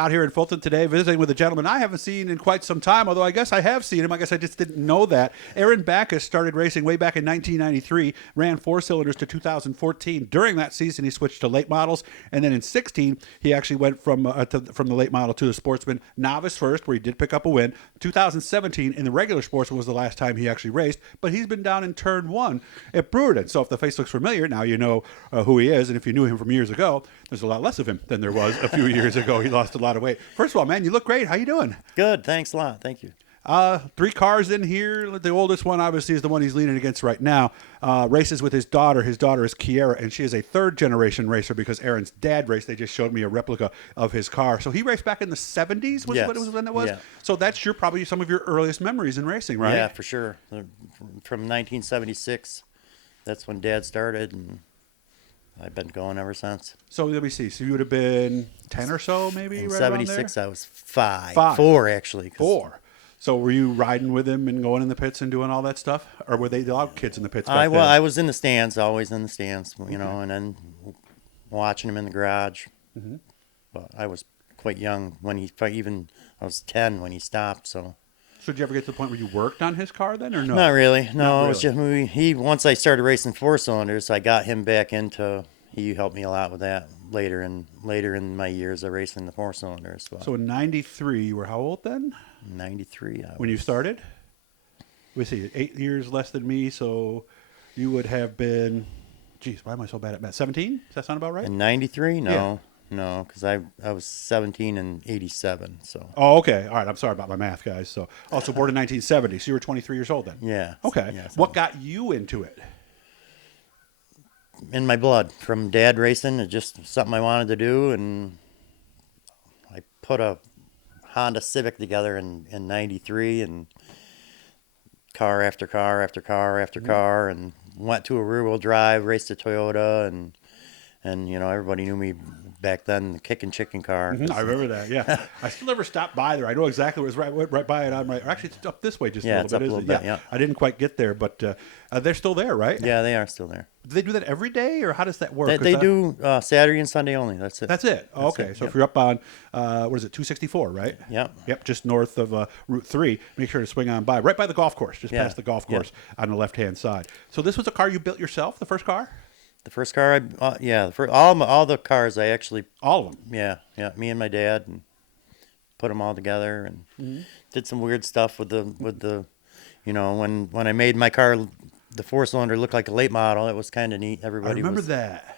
out here in Fulton today visiting with a gentleman I haven't seen in quite some time, although I guess I have seen him. I guess I just didn't know that. Aron Backus started racing way back in 1993, ran 4-cylinders to 2014. During that season, he switched to late models, and then in 16, he actually went from the late model to the Sportsman novice first, where he did pick up a win. 2017, in the regular Sportsman, was the last time he actually raced, but he's been down in Turn 1 at Brewerton. So if the face looks familiar, now you know who he is, and if you knew him from years ago, there's a lot less of him than there was a few years ago. He lost a lot of weight. First of all, man, you look great. How you doing? Good. Thanks a lot. Thank you. 3 cars in here. The oldest one, obviously, is the one he's leaning against right now. Races with his daughter. His daughter is Kiera, and she is a third-generation racer because Aaron's dad raced. They just showed me a replica of his car. So he raced back in the 70s, was Yes. what it was when it was? Yeah. So that's probably some of your earliest memories in racing, right? Yeah, for sure. From 1976, that's when Dad started, and I've been going ever since. So let me see. So you would have been 10 or so, maybe, In right around there? 76, I was 5. 5. 4, actually. 4. So were you riding with him and going in the pits and doing all that stuff? Or were they allowed kids in the pits back then? I was in the stands, always in the stands, you know, and then watching him in the garage. Mm-hmm. But I was quite young when I was 10 when he stopped, so. So did you ever get to the point where you worked on his car then, or no? Not really. No, Not it was just once I started racing 4-cylinders, I got him back into. He helped me a lot with that later in my years of racing the 4-cylinders. So in '93, you were how old then? 93. When you started? We see 8 years less than me, so you would have been. Geez, why am I so bad at math? 17? Does that sound about right? In 93? No. Yeah. No, because I was 17 in 87, so. Oh, okay. All right. I'm sorry about my math, guys. So, also born in 1970. So you were 23 years old then. Yeah. Okay. Yeah, What got you into it? In my blood, from Dad racing, it's just something I wanted to do, and I put a Honda Civic together in 93, and car after car after car after car, and went to a rear-wheel drive, raced a Toyota, and you know, everybody knew me back then, the kicking chicken car. I remember that. Yeah, I still never stopped by there. I know exactly where it's right by it. Actually, it's up this way just Yeah, a it's little up bit. a little bit, yeah. I didn't quite get there, but they're still there, right? Yeah, they are still there. Do they do that every day, or how does that work? They do Saturday and Sunday only. That's it. That's it. Oh, okay, it, so yep. if you're up on what is it, 264, right? Yep. Yep, just north of Route 3. Make sure to swing on by, right by the golf course, just Yeah. past the golf Yep. course on the left-hand side. So this was a car you built yourself, the first car? The first car, all the cars I actually, All of them. yeah, me and my dad, and put them all together, and did some weird stuff with the, you know, when I made my car, the 4-cylinder look like a late model. It was kind of neat. I Everybody remember that.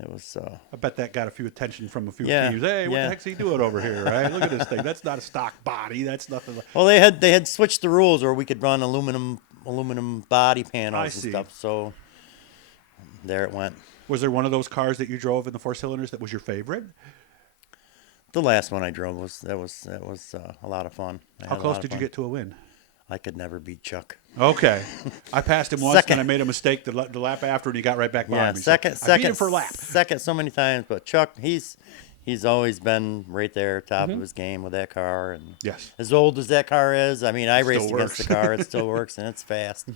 It was. I bet that got a few attention from a few Yeah, teams. Hey, what yeah. the heck's he doing over here, right? Look at this thing. That's not a stock body. That's nothing. Well, they had switched the rules, or we could run aluminum body panels I and see. stuff. So there it went. Was there one of those cars that you drove in the 4-cylinders that was your favorite? The last one I drove was a lot of fun. How close did you get to a win? I could never beat Chuck. Okay. I passed him once, Second. and I made a mistake the lap after, and he got right back behind Yeah, me. second, So I beat him for a lap. second so many times, but Chuck, he's always been right there, top of his game with that car. And Yes. as old as that car is, I mean, I raced Still against works. the car. It still works, and it's fast.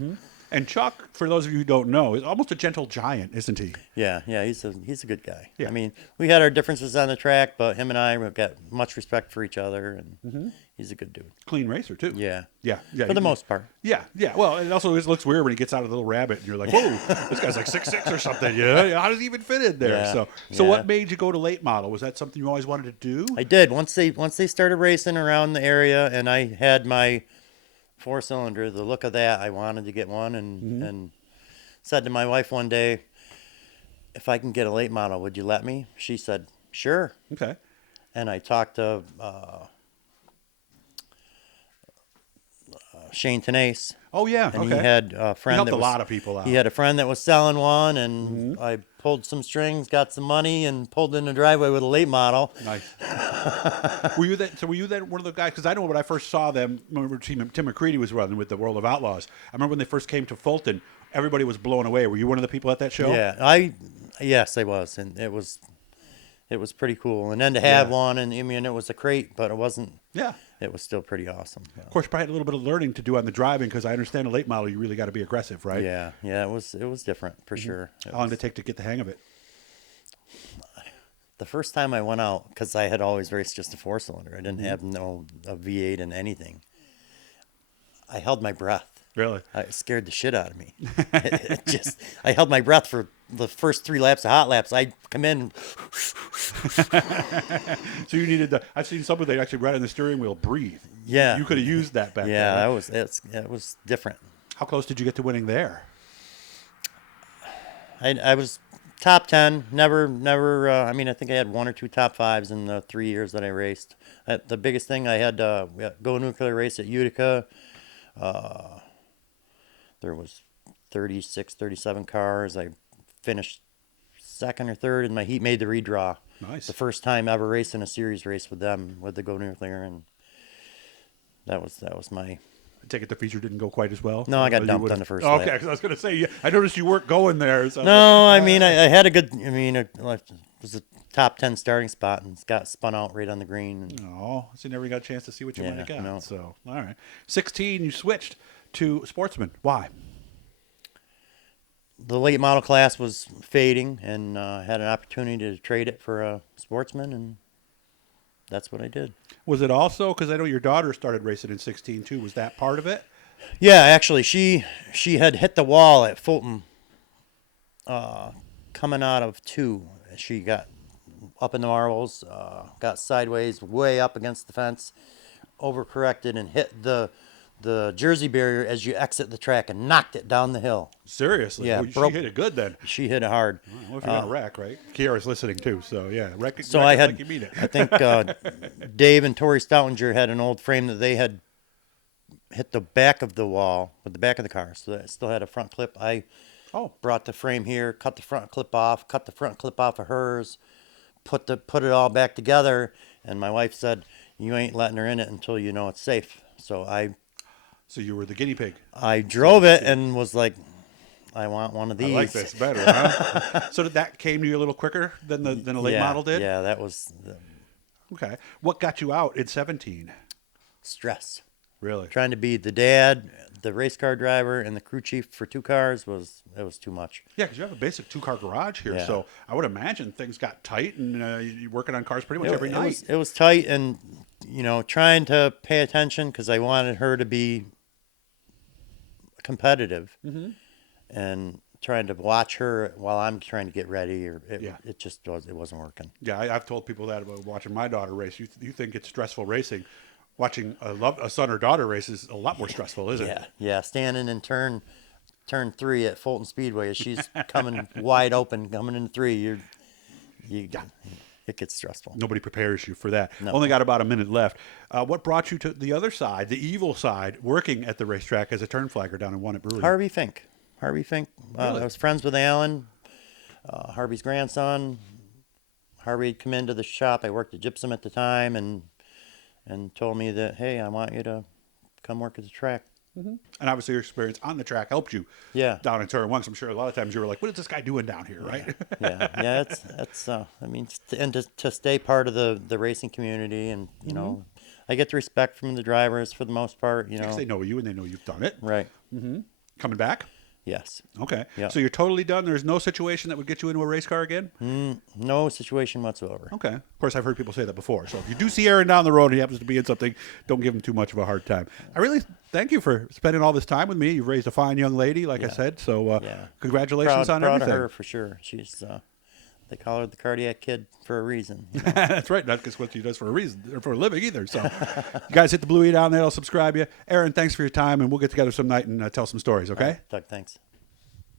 And Chuck, for those of you who don't know, is almost a gentle giant, isn't he? Yeah, he's a good guy. Yeah. I mean, we had our differences on the track, but him and I have got much respect for each other, and he's a good dude. Clean racer, too. Yeah. Yeah. For the most part. Yeah, yeah. Well, it also looks weird when he gets out of the little rabbit, and you're like, whoa, this guy's like 6'6" or something. Yeah, how does he even fit in there? Yeah, So yeah. what made you go to late model? Was that something you always wanted to do? I did. Once they started racing around the area, and I had my 4-cylinder, the look of that, I wanted to get one, and said to my wife one day, if I can get a late model, would you let me? She said, sure. Okay. And I talked to Shane Tenace, Oh, yeah. and okay. he had a friend helped that a was, lot of people out. He had a friend that was selling one, and I pulled some strings, got some money, and pulled in the driveway with a late model. Nice. Were you that one of the guys? Because I know when I first saw them, remember Tim McCready was running with the World of Outlaws. I remember when they first came to Fulton, everybody was blown away. Were you one of the people at that show? Yeah, yes, I was, and it was pretty cool. And then to have Yeah. one, and I mean, it was a crate, but it wasn't. Yeah. It was still pretty awesome. Of course, you probably had a little bit of learning to do on the driving because I understand a late model, you really got to be aggressive, right? Yeah, it was different for sure. How long did it take to get the hang of it? the first time I went out, because I had always raced just a 4-cylinder. I didn't have a V8 in anything. I held my breath. Really? It scared the shit out of me. I held my breath for the first 3 laps of hot laps. I'd come in. So you needed I've seen some of they actually right on the steering wheel breathe. Yeah. You could have used that back Yeah, then. it was different. How close did you get to winning there? I was top 10. Never. I mean, I think I had 1 or 2 top 5s in the 3 years that I raced. The biggest thing I had go nuclear race at Utica. There was 36, 37 cars. I finished 2nd or 3rd, and my heat made the redraw. Nice. The first time ever racing a series race with them, with the Go Nuclear, and that was my. I take it the feature didn't go quite as well. No, I got You dumped would've- on the first Okay, lap. 'cause I was going to say I noticed you weren't going there. So No, I mean I had a good. I mean it was a top 10 starting spot and got spun out right on the green. And Oh, so you never got a chance to see what you might have got. no. So all right, 16, you switched to Sportsman. Why? the late model class was fading, and had an opportunity to trade it for a Sportsman, and that's what I did. Was it also because I know your daughter started racing in 16 too? Was that part of it? Yeah, actually, she had hit the wall at Fulton coming out of 2. She got up in the marbles, got sideways way up against the fence, overcorrected, and hit the Jersey barrier as you exit the track and knocked it down the hill. Seriously? Yeah, Well, she broke- hit it good then. She hit it hard. Well, if you're gonna wreck, right? Kiara's listening too, so yeah, wreck. So wreck I it had, like you mean it. I think Dave and Tori Stoutinger had an old frame that they had hit the back of the wall with the back of the car, so that it still had a front clip. I Oh, brought the frame here, cut the front clip off, cut the front clip off of hers, put it all back together, and my wife said, "You ain't letting her in it until you know it's safe." So so you were the guinea pig. I drove it and was like, I want one of these. I like this better, huh? So that came to you a little quicker than the late Yeah, model did? Yeah, that was the Okay. What got you out in 17? stress. Really? Trying to be the dad, the race car driver, and the crew chief for 2 cars was too much. Yeah, because you have a basic 2-car garage here, Yeah. so I would imagine things got tight, and you're working on cars pretty much every night. It was tight, and trying to pay attention because I wanted her to be competitive, and trying to watch her while I'm trying to get ready, or Yeah. it wasn't working. Yeah, I've told people that about watching my daughter race. You think it's stressful racing. Watching a son or daughter race is a lot more stressful, isn't it? Yeah, standing in turn 3 at Fulton Speedway as she's coming wide open, coming into 3, it gets stressful. Nobody prepares you for that. No. Only got about a minute left. What brought you to the other side, the evil side, working at the racetrack as a turn flagger down in One at Brewery? Harvey Fink. Really? I was friends with Alan, Harvey's grandson. Harvey had come into the shop. I worked at Gypsum at the time, and told me that, hey, I want you to come work at the track. And obviously your experience on the track helped you Yeah. down in turn 1. So I'm sure a lot of times you were like, what is this guy doing down here, right? Yeah. That's I mean, to stay part of the racing community, and I get the respect from the drivers for the most part. Because they know you and they know you've done it. Right. Coming back? Yes. Okay. Yeah. So you're totally done? There's no situation that would get you into a race car again? No situation whatsoever. Okay. Of course, I've heard people say that before. So if you do see Aron down the road and he happens to be in something, don't give him too much of a hard time. I really thank you for spending all this time with me. You've raised a fine young lady, like I said. So congratulations on proud everything. of her for sure. She's they call her the cardiac kid for a reason. That's right. Not just what she does for a reason or for a living either. So you guys hit the blue E down there. I'll subscribe you. Aron, thanks for your time, and we'll get together some night and tell some stories, okay? Doug, thanks.